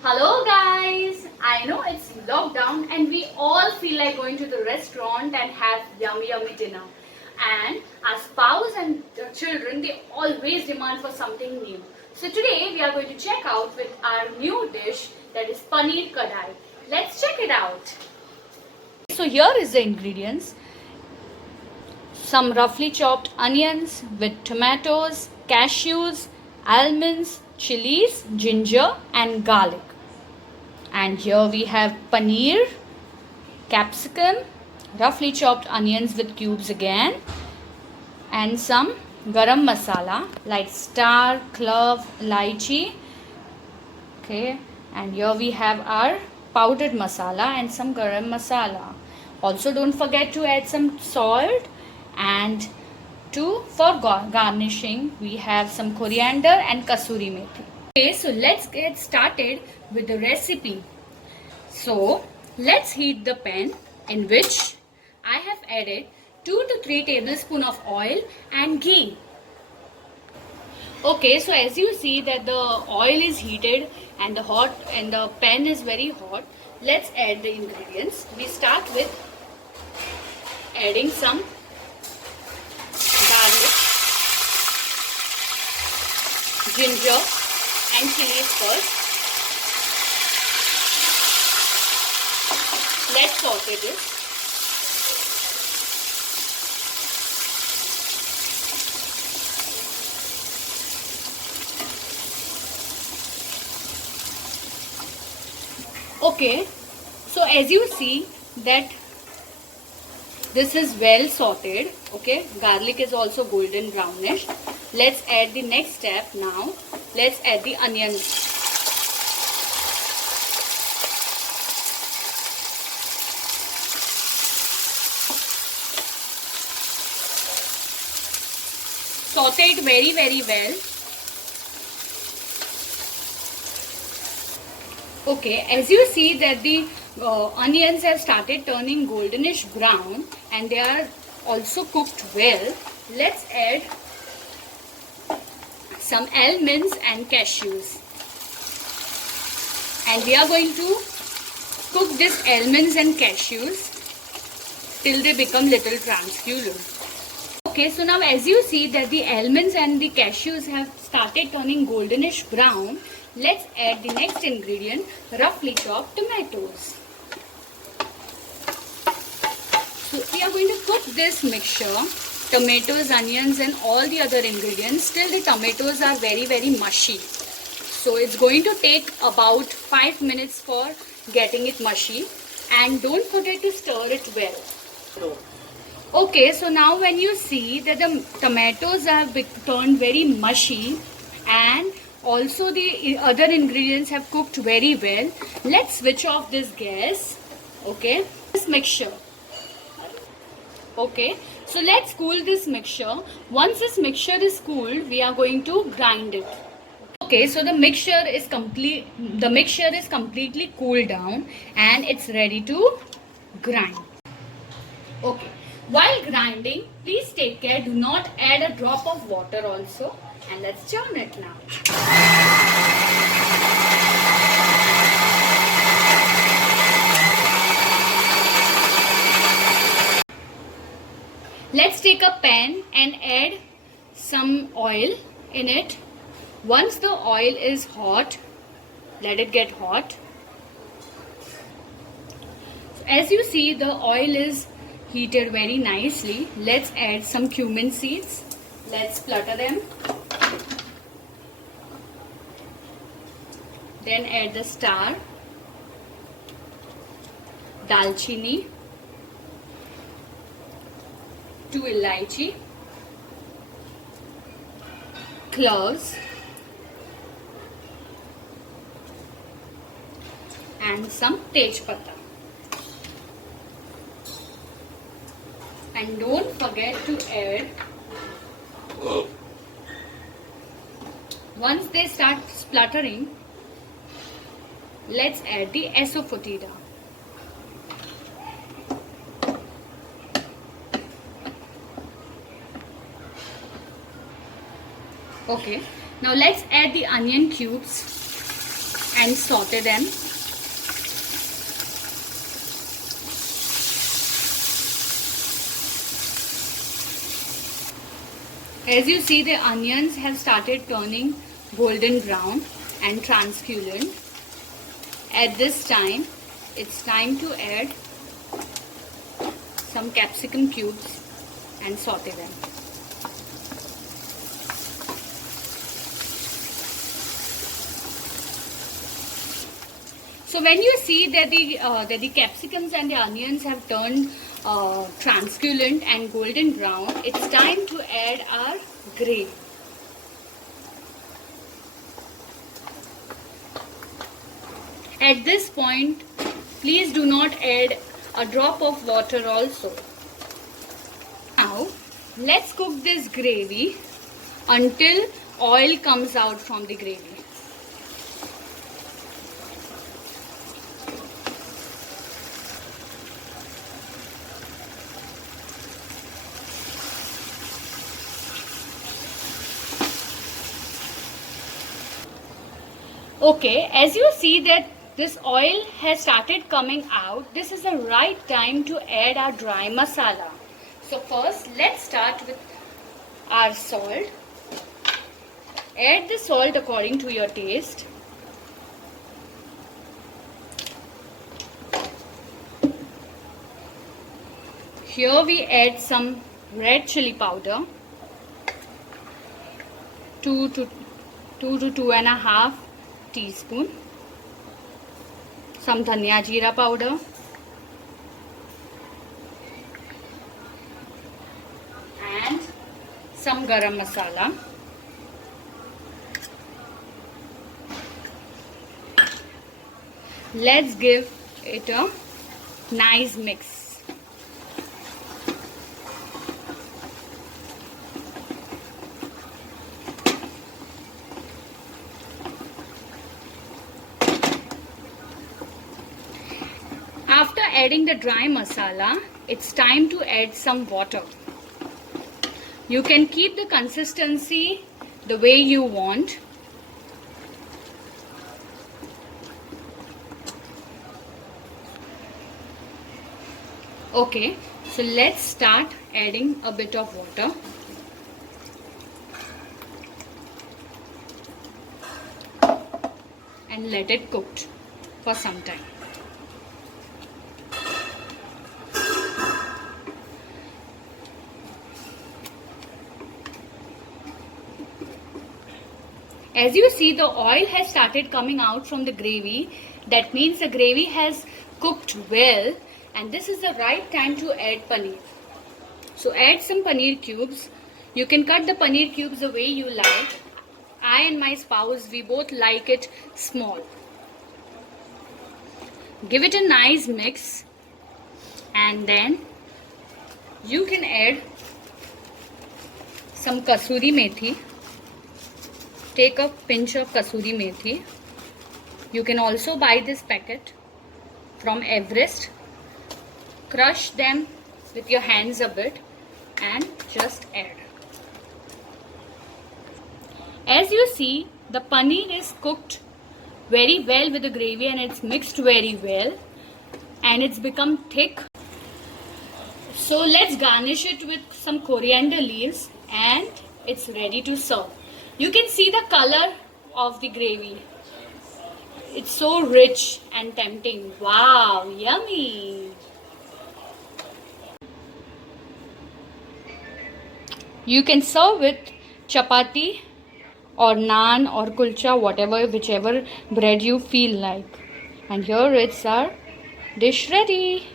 Hello guys! I know it's lockdown and we all feel like going to the restaurant and have yummy dinner. And our spouse and the children, they always demand for something new. So today we are going to check out with our new dish, that is paneer kadai. Let's check it out. So here is the ingredients. Some roughly chopped onions with tomatoes, cashews, almonds, chilies, ginger and garlic. And here we have paneer, capsicum, roughly chopped onions with cubes again, and some garam masala like star, clove, lychee. Okay, and here we have our powdered masala and some garam masala. Also, don't forget to add some salt, and for garnishing we have some coriander and kasuri methi. Okay, so let's get started with the recipe. So let's heat the pan in which I have added 2 to 3 tablespoons of oil and ghee. Okay, so as you see that the oil is heated and the pan is very hot, let's add the ingredients. We start with adding some garlic, ginger and chilies first. Let's saute this. Okay, so as you see that this is well sauteed. Okay, garlic is also golden brownish. Let's add the next step now. Let's add the onions. Saute it very well. Okay, as you see that the onions have started turning goldenish brown and they are also cooked well, let's add some almonds and cashews. And we are going to cook this almonds and cashews till they become little translucent. Okay, so now as you see that the almonds and the cashews have started turning goldenish brown, let's add the next ingredient, roughly chopped tomatoes. So we are going to cook this mixture, tomatoes, onions and all the other ingredients till the tomatoes are very mushy. So it's going to take about 5 minutes for getting it mushy, and don't forget to stir it well. Okay, so now when you see that the tomatoes have turned very mushy and also the other ingredients have cooked very well, let's switch off this gas. Okay, this mixture. Okay, so let's cool this mixture. Once this mixture is cooled, we are going to grind it. Okay, so the mixture is completely cooled down and it's ready to grind. Okay, while grinding, please take care, do not add a drop of water also, and let's churn it now. Let's take a pan and add some oil in it. Once the oil is hot, let it get hot. As you see, the oil is heated very nicely. Let's add some cumin seeds. Let's splutter them. Then add the star, dalchini, 2 ilaichi, cloves and some tej pata. And don't forget to add, once they start spluttering, let's add the asafoetida. Okay, now let's add the onion cubes and saute them. As you see, the onions have started turning golden brown and translucent. At this time, it's time to add some capsicum cubes and saute them. So when you see that the capsicums and the onions have turned translucent and golden brown, it's time to add our gravy. At this point, please do not add a drop of water also. Now, let's cook this gravy until oil comes out from the gravy. Okay, as you see that this oil has started coming out, this is the right time to add our dry masala. So first, let's start with our salt. Add the salt according to your taste. Here we add some red chili powder, 2 to 2.5 teaspoon, some dhania jeera powder, and some garam masala. Let's give it a nice mix. After adding the dry masala, it's time to add some water. You can keep the consistency the way you want. Okay, so let's start adding a bit of water. And let it cook for some time. As you see, the oil has started coming out from the gravy. That means the gravy has cooked well, and this is the right time to add paneer. So add some paneer cubes. You can cut the paneer cubes the way you like. I and my spouse, we both like it small. Give it a nice mix, and then you can add some kasuri methi. Take a pinch of kasuri methi. You can also buy this packet from Everest. Crush them with your hands a bit and just add. As you see, the paneer is cooked very well with the gravy and it's mixed very well and it's become thick. So let's garnish it with some coriander leaves and it's ready to serve. You can see the color of the gravy. It's so rich and tempting. Wow, yummy. You can serve with chapati or naan or kulcha, whatever, whichever bread you feel like. And here it's our dish ready.